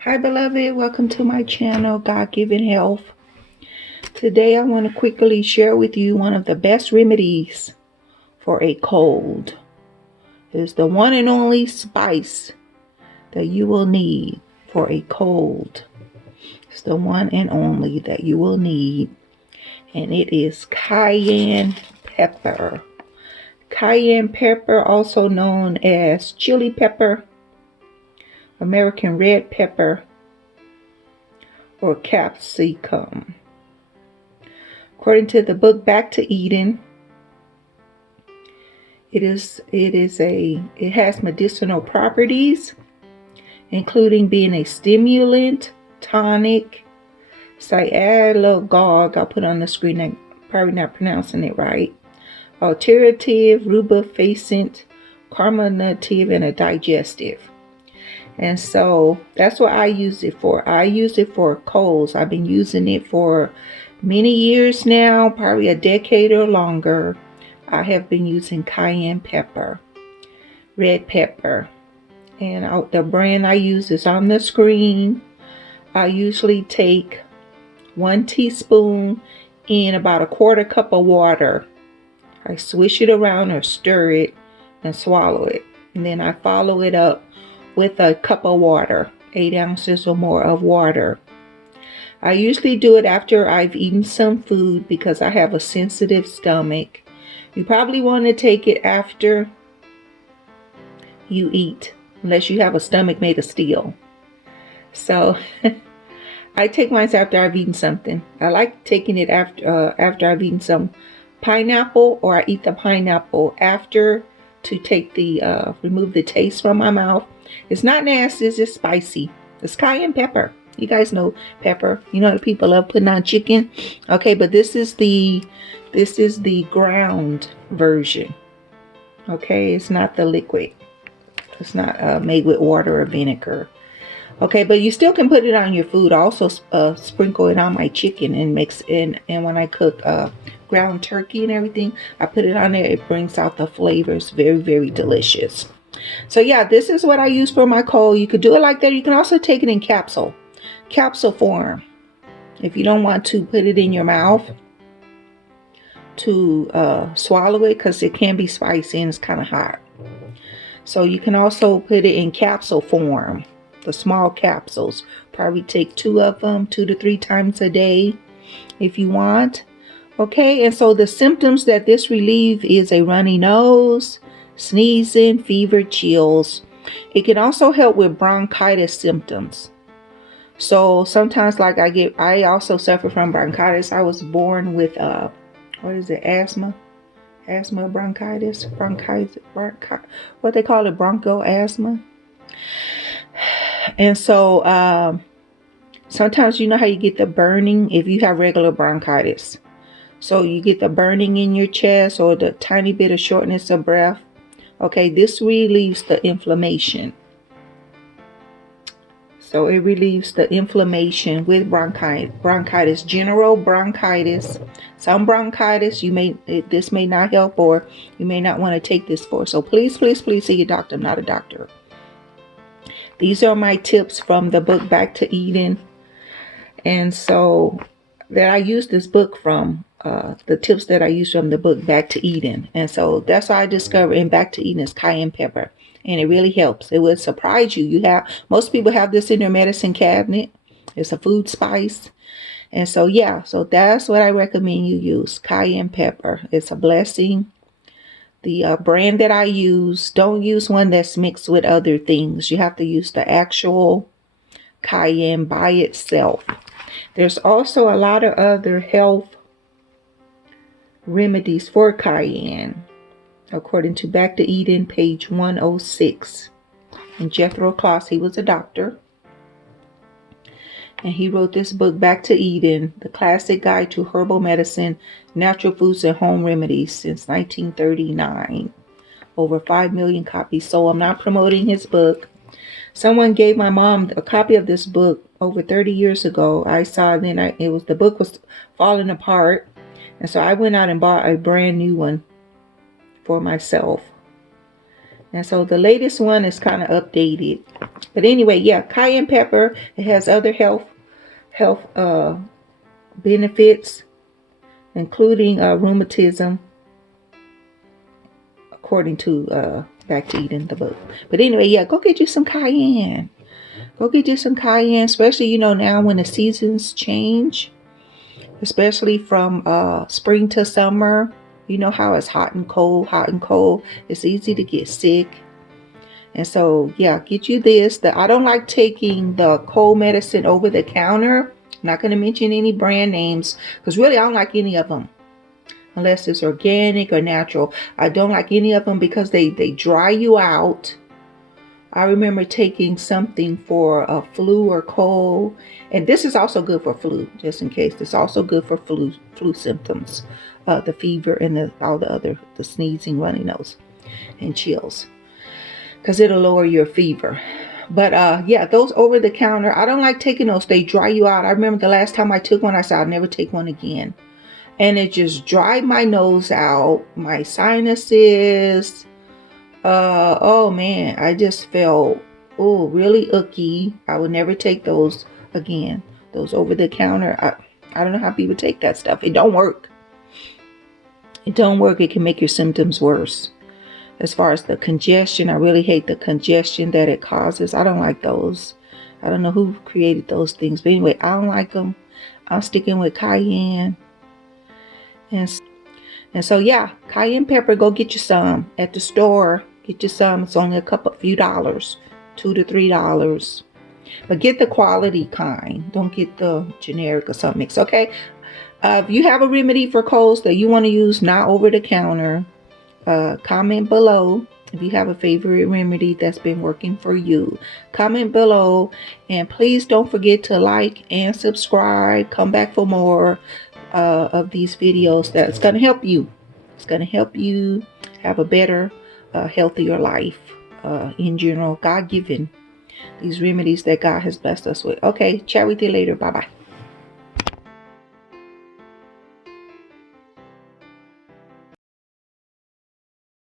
Hi beloved, welcome to my channel, God-Given Health. Today I want to quickly share with you one of the best remedies for a cold. It is the one and only spice that you will need for a cold. It's the one and only that you will need, and it is cayenne pepper. Cayenne pepper, also known as chili pepper, American red pepper, or capsicum. According to the book Back to Eden, it has medicinal properties, including being a stimulant, tonic, sialagogue. I'll put on the screen. I'm probably not pronouncing it right. Alterative, rubefacient, carminative, and a digestive. And so that's what I use it for. I use it for colds. I've been using it for many years now, probably a decade or longer. I have been using cayenne pepper, red pepper, and the brand I use is on the screen. I usually take 1 teaspoon in about a quarter cup of water. I swish it around or stir it and swallow it. And then I follow it up with a cup of water, 8 ounces or more of water. I usually do it after I've eaten some food because I have a sensitive stomach. You probably want to take it after you eat, unless you have a stomach made of steel. So I take mine after I've eaten something. I like taking it after I've eaten some pineapple, or I eat the pineapple after to take the remove the taste from my mouth. It's not nasty, it's just spicy. It's cayenne pepper. You guys know pepper. You know the people love putting on chicken. Okay, but this is the ground version. Okay, it's not the liquid. It's not made with water or vinegar. Okay, but you still can put it on your food. I also sprinkle it on my chicken and mix in. And when I cook ground turkey and everything, I put it on there. It brings out the flavors. Very, very delicious. So yeah, this is what I use for my cold. You could do it like that. You can also take it in capsule form. If you don't want to put it in your mouth to swallow it, because it can be spicy and it's kind of hot. So you can also put it in capsule form, the small capsules. Probably take 2 of them 2 to 3 times a day if you want. Okay, and so the symptoms that this relieves is a runny nose, sneezing, fever, chills. It can also help with bronchitis symptoms. So sometimes, like I also suffer from bronchitis. I was born with asthma, bronchitis, what they call it, broncho asthma. And so sometimes, you know how you get the burning if you have regular bronchitis. So you get the burning in your chest or the tiny bit of shortness of breath. Okay, this relieves the inflammation. So it relieves the inflammation with bronchitis, general bronchitis. Some bronchitis, this may not help, or you may not want to take this for. So please, please, please see your doctor. I'm not a doctor. These are my tips from the book Back to Eden. And so that I use this book from, the tips that I use from the book Back to Eden. And so that's what I discovered in Back to Eden is cayenne pepper. And it really helps. It would surprise you. Most people have this in their medicine cabinet. It's a food spice. And so, yeah, so that's what I recommend you use. Cayenne pepper. It's a blessing. The brand that I use, don't use one that's mixed with other things. You have to use the actual cayenne by itself. There's also a lot of other health remedies for cayenne, according to Back to Eden, page 106. And Jethro Kloss, he was a doctor. And he wrote this book, Back to Eden, the classic guide to herbal medicine, natural foods, and home remedies since 1939. Over 5 million copies. So I'm not promoting his book. Someone gave my mom a copy of this book over 30 years ago. I saw the book was falling apart. And so I went out and bought a brand new one for myself. And so the latest one is kind of updated. But anyway, yeah, cayenne pepper. It has other health benefits, including rheumatism, according to Back to Eden, the book. But anyway, yeah, go get you some cayenne. Go get you some cayenne, especially, you know, now when the seasons change, especially from spring to summer. You know how it's hot and cold, hot and cold. It's easy to get sick. And so, yeah, get you this. I don't like taking the cold medicine over the counter. I'm not going to mention any brand names because really I don't like any of them unless it's organic or natural. I don't like any of them because they dry you out. I remember taking something for a flu or cold, and this is also good for flu, just in case. It's also good for flu symptoms, the fever and all the other, the sneezing, runny nose, and chills, because it'll lower your fever. But yeah, those over the counter, I don't like taking those. They dry you out. I remember the last time I took one, I said I'll never take one again, and it just dried my nose out, my sinuses. Oh man, I just felt really icky. I would never take those again. Those over the counter. I don't know how people take that stuff. It don't work. It don't work. It can make your symptoms worse. As far as the congestion, I really hate the congestion that it causes. I don't like those. I don't know who created those things, but anyway, I don't like them. I'm sticking with cayenne. And so yeah, cayenne pepper, go get you some at the store. Get you some. It's only a few dollars, $2 to $3. But get the quality kind. Don't get the generic or something mix. Okay. If you have a remedy for colds that you want to use, not over the counter, comment below. If you have a favorite remedy that's been working for you, comment below. And please don't forget to like and subscribe. Come back for more of these videos that's going to help you. It's going to help you have a better, healthier life in general. God-given, these remedies that God has blessed us with. Okay, chat with you later. Bye-bye.